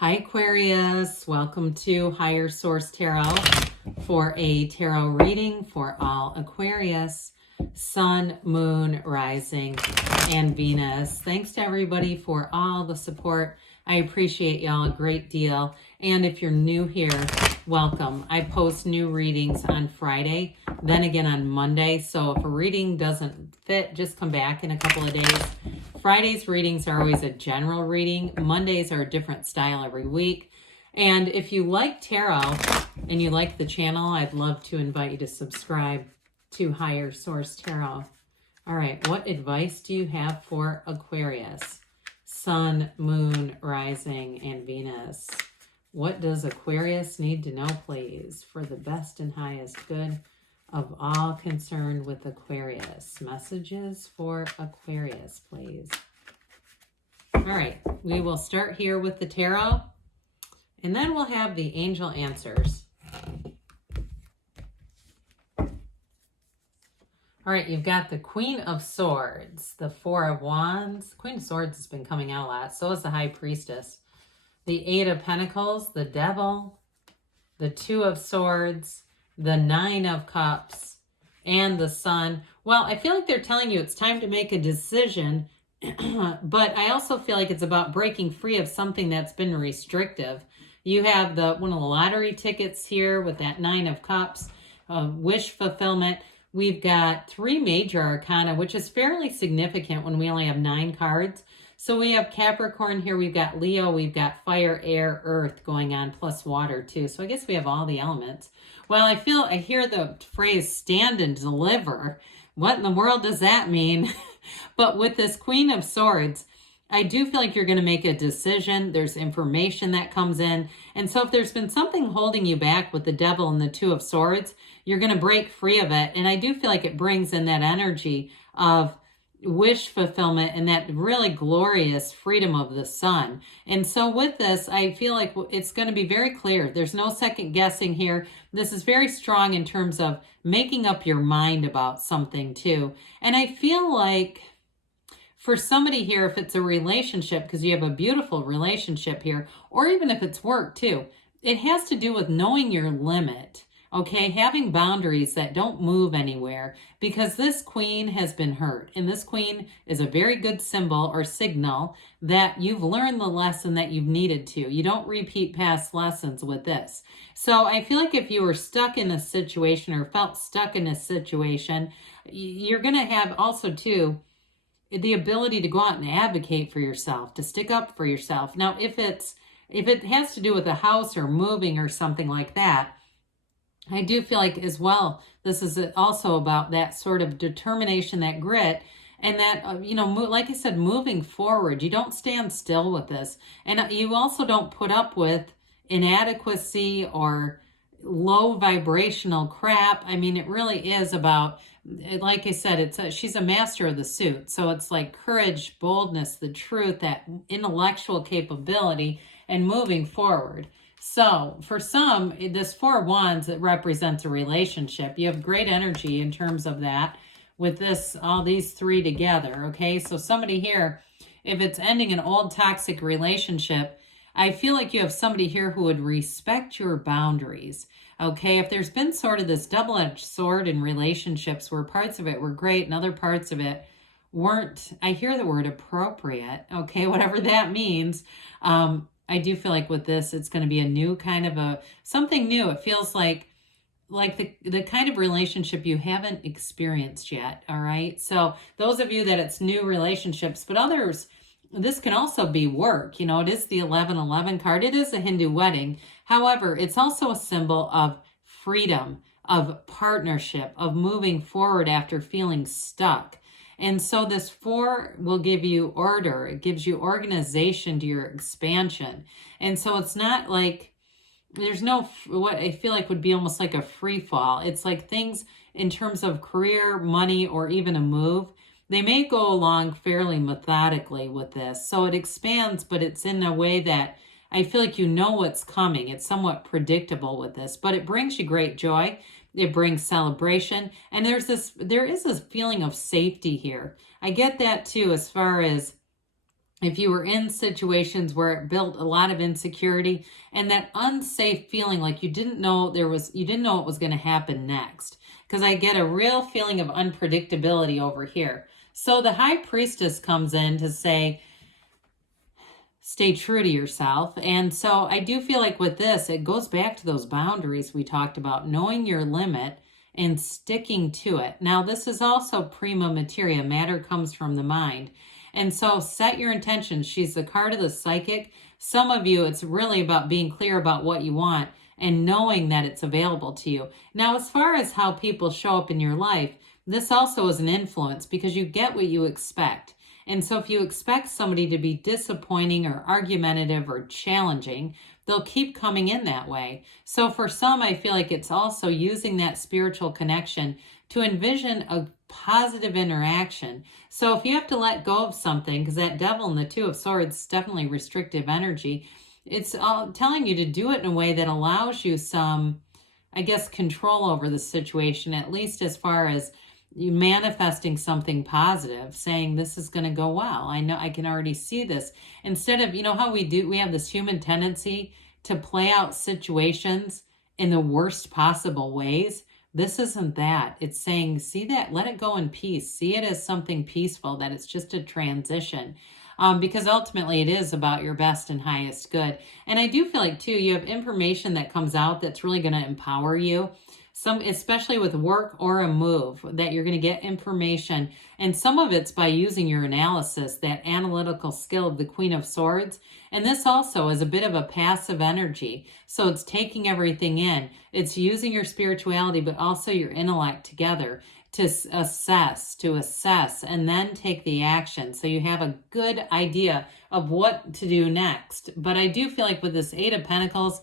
Hi Aquarius, welcome to Higher Source Tarot for a tarot reading for all Aquarius, Sun, Moon, Rising, and Venus. Thanks to everybody for all the support. I appreciate y'all a great deal. And if you're new here, welcome. I post new readings on Friday, then again on Monday. So if a reading doesn't fit, just come back in a couple of days. Friday's readings are always a general reading. Mondays are a different style every week. And if you like tarot and you like the channel, I'd love to invite you to subscribe to Higher Source Tarot. All right, what advice do you have for Aquarius? Sun, Moon, Rising, and Venus. What does Aquarius need to know, please, for the best and highest good of all concerned with Aquarius? Messages for Aquarius, please. All right, we will start here with the tarot, and then we'll have the angel answers. All right, you've got the Queen of Swords, the Four of Wands. Queen of Swords has been coming out a lot. So is the High Priestess. The Eight of Pentacles, the Devil, the Two of Swords, the Nine of Cups, and the Sun. Well, I feel like they're telling you it's time to make a decision, but I also feel like it's about breaking free of something that's been restrictive. You have one of the lottery tickets here with that Nine of Cups, wish fulfillment. We've got three major arcana, which is fairly significant when we only have 9 cards. So we have Capricorn here, we've got Leo, we've got fire, air, earth going on, plus water too. So I guess we have all the elements. Well, I hear the phrase stand and deliver. What in the world does that mean? But with this Queen of Swords, I do feel like you're going to make a decision. There's information that comes in. And so if there's been something holding you back with the Devil and the Two of Swords, you're going to break free of it. And I do feel like it brings in that energy of wish fulfillment and that really glorious freedom of the Sun. And so with this, I feel like it's going to be very clear. There's no second guessing here. This is very strong in terms of making up your mind about something too. And I feel like for somebody here, if it's a relationship, because you have a beautiful relationship here, or even if it's work too, it has to do with knowing your limit. Okay, having boundaries that don't move anywhere, because this queen has been hurt. And this queen is a very good symbol or signal that you've learned the lesson that you've needed to. You don't repeat past lessons with this. So I feel like if you were stuck in a situation or felt stuck in a situation, you're going to have also too the ability to go out and advocate for yourself, to stick up for yourself. Now, if it has to do with a house or moving or something like that, I do feel like as well, this is also about that sort of determination, that grit, and that, like I said, moving forward. You don't stand still with this. And you also don't put up with inadequacy or low vibrational crap. I mean, it really is about, like I said, she's a master of the suit. So it's like courage, boldness, the truth, that intellectual capability, and moving forward. So for some, this Four of Wands, it represents a relationship. You have great energy in terms of that with this, all these three together, okay? So somebody here, if it's ending an old toxic relationship, I feel like you have somebody here who would respect your boundaries, okay? If there's been sort of this double-edged sword in relationships where parts of it were great and other parts of it weren't, I hear the word appropriate, okay? Whatever that means. I do feel like with this, it's going to be a new kind of something new. It feels like the kind of relationship you haven't experienced yet, all right? So those of you that it's new relationships, but others, this can also be work. It is the 1111 card. It is a Hindu wedding. However, it's also a symbol of freedom, of partnership, of moving forward after feeling stuck. And so this 4 will give you order. It gives you organization to your expansion. And so it's not like, there's no, what I feel like would be almost like a free fall. It's like things in terms of career, money, or even a move, they may go along fairly methodically with this. So it expands, but it's in a way that I feel like you know what's coming. It's somewhat predictable with this, but it brings you great joy. It brings celebration. And there is this feeling of safety here. I get that too, as far as if you were in situations where it built a lot of insecurity and that unsafe feeling, like you didn't know what was going to happen next. Because I get a real feeling of unpredictability over here. So the High Priestess comes in to say, stay true to yourself. And so I do feel like with this, it goes back to those boundaries we talked about, knowing your limit and sticking to it. Now, this is also prima materia. Matter comes from the mind. And so set your intentions. She's the card of the psychic. Some of you, it's really about being clear about what you want and knowing that it's available to you. Now, as far as how people show up in your life, this also is an influence because you get what you expect. And so if you expect somebody to be disappointing or argumentative or challenging, they'll keep coming in that way. So for some, I feel like it's also using that spiritual connection to envision a positive interaction. So if you have to let go of something, because that Devil and the Two of Swords is definitely restrictive energy, it's telling you to do it in a way that allows you some, I guess, control over the situation, at least as far as you manifesting something positive, saying this is going to go well. I know I can already see this. Instead of, you know how we have this human tendency to play out situations in the worst possible ways. This isn't that. It's saying, see that, let it go in peace. See it as something peaceful, that it's just a transition. Because ultimately it is about your best and highest good. And I do feel like too, you have information that comes out that's really going to empower you. Especially with work or a move, that you're going to get information. And some of it's by using your analysis, that analytical skill of the Queen of Swords. And this also is a bit of a passive energy. So it's taking everything in. It's using your spirituality, but also your intellect together to assess, and then take the action. So you have a good idea of what to do next. But I do feel like with this Eight of Pentacles,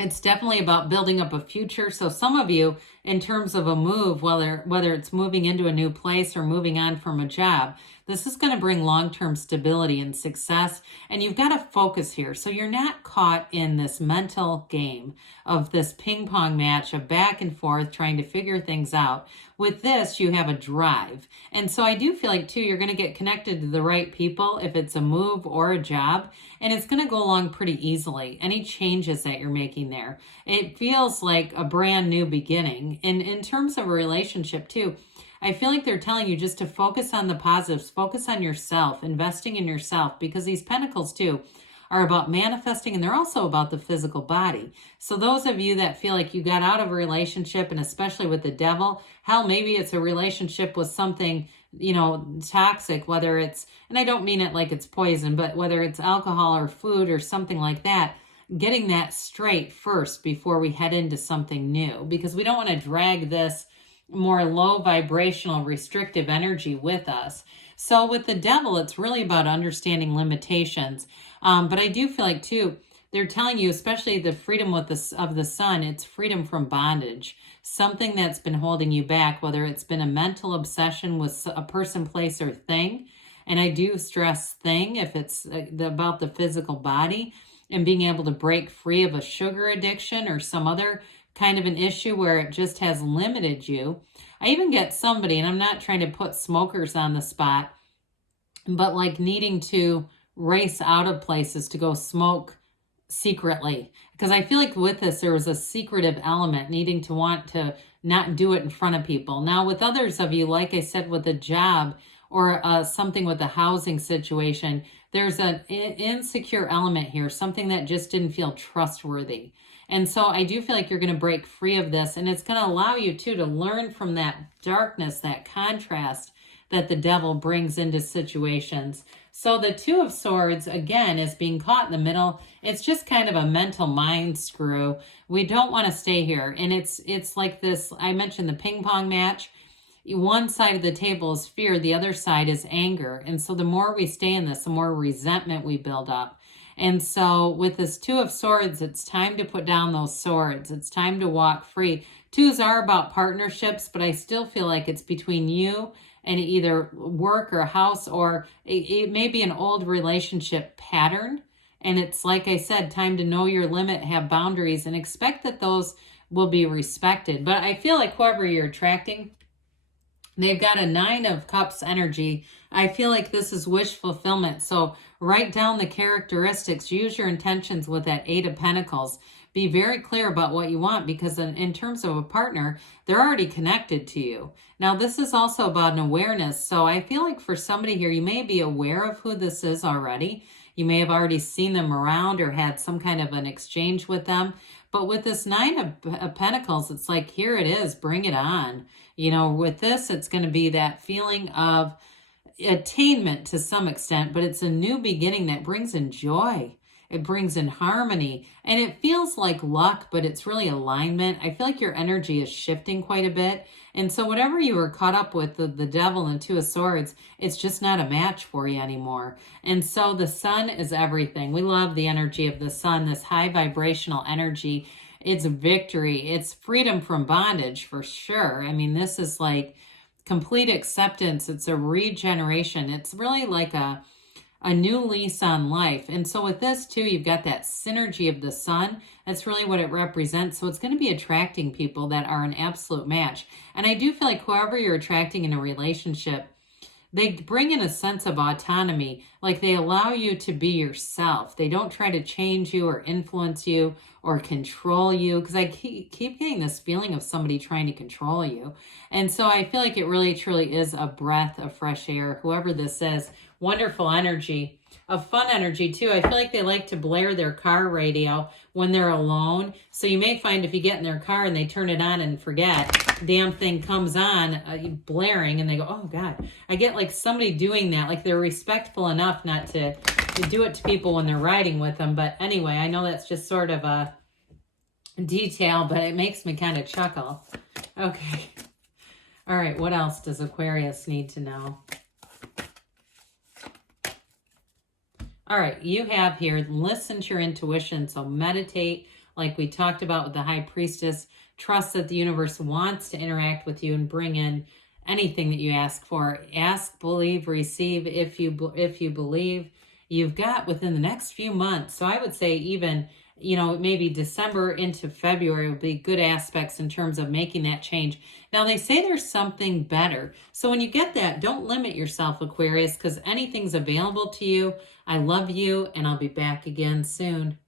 it's definitely about building up a future. So some of you, in terms of a move, whether it's moving into a new place or moving on from a job, this is going to bring long-term stability and success. And you've got to focus here. So you're not caught in this mental game of this ping pong match of back and forth trying to figure things out. With this, you have a drive. And so I do feel like, too, you're going to get connected to the right people if it's a move or a job. And it's going to go along pretty easily. Any changes that you're making there, it feels like a brand new beginning. And in terms of a relationship, too, I feel like they're telling you just to focus on the positives, focus on yourself, investing in yourself, because these pentacles, too, are about manifesting, and they're also about the physical body. So those of you that feel like you got out of a relationship, and especially with the Devil, hell, maybe it's a relationship with something, toxic, whether it's, and I don't mean it like it's poison, but whether it's alcohol or food or something like that, getting that straight first before we head into something new, because we don't want to drag this more low vibrational restrictive energy with us. So with the Devil, it's really about understanding limitations. But I do feel like, too, they're telling you, especially the freedom of the Sun, it's freedom from bondage. Something that's been holding you back, whether it's been a mental obsession with a person, place, or thing. And I do stress thing if it's about the physical body, and being able to break free of a sugar addiction or some other kind of an issue where it just has limited you. I even get somebody, and I'm not trying to put smokers on the spot, but like needing to race out of places to go smoke secretly. Because I feel like with this, there was a secretive element, needing to want to not do it in front of people. Now with others of you, like I said, with a job or something with a housing situation, there's an insecure element here, something that just didn't feel trustworthy. And so I do feel like you're going to break free of this, and it's going to allow you too to learn from that darkness, that contrast that the Devil brings into situations. So the Two of Swords, again, is being caught in the middle. It's just kind of a mental mind screw. We don't want to stay here. And it's like this, I mentioned the ping pong match. One side of the table is fear, the other side is anger. And so the more we stay in this, the more resentment we build up. And so with this Two of Swords, it's time to put down those swords. It's time to walk free. Twos are about partnerships, but I still feel like it's between you and either work or house, or it may be an old relationship pattern. And it's, like I said, time to know your limit, have boundaries, and expect that those will be respected. But I feel like whoever you're attracting, They've got a 9 of Cups energy. I feel like this is wish fulfillment. So write down the characteristics. Use your intentions with that 8 of Pentacles. Be very clear about what you want, because in terms of a partner, they're already connected to you. Now, this is also about an awareness. So I feel like for somebody here, you may be aware of who this is already. You may have already seen them around or had some kind of an exchange with them. But with this 9 of Pentacles, it's like, here it is, bring it on. You know, with this, it's going to be that feeling of attainment to some extent, but it's a new beginning that brings in joy. It brings in harmony, and it feels like luck, but it's really alignment. I feel like your energy is shifting quite a bit. And so whatever you were caught up with, the Devil and 2 of Swords, it's just not a match for you anymore. And so the Sun is everything. We love the energy of the Sun, this high vibrational energy. It's victory. It's freedom from bondage for sure. I mean, this is like complete acceptance. It's a regeneration. It's really like a new lease on life. And so with this too, you've got that synergy of the Sun. That's really what it represents. So it's going to be attracting people that are an absolute match. And I do feel like whoever you're attracting in a relationship, they bring in a sense of autonomy. Like they allow you to be yourself. They don't try to change you or influence you or control you. Because I keep getting this feeling of somebody trying to control you. And so I feel like it really truly is a breath of fresh air. Whoever this is, wonderful energy. A fun energy too. I feel like they like to blare their car radio when they're alone. So you may find if you get in their car and they turn it on and forget, damn thing comes on blaring and they go, oh God. I get like somebody doing that. Like they're respectful enough not to do it to people when they're riding with them. But anyway, I know that's just sort of a detail, but it makes me kind of chuckle. Okay. All right. What else does Aquarius need to know? All right, you have here, listen to your intuition. So meditate, like we talked about with the High Priestess. Trust that the universe wants to interact with you and bring in anything that you ask for. Ask, believe, receive. If you believe, you've got within the next few months. So I would say even, you know, maybe December into February would be good aspects in terms of making that change. Now, they say there's something better. So when you get that, don't limit yourself, Aquarius, because anything's available to you. I love you, and I'll be back again soon.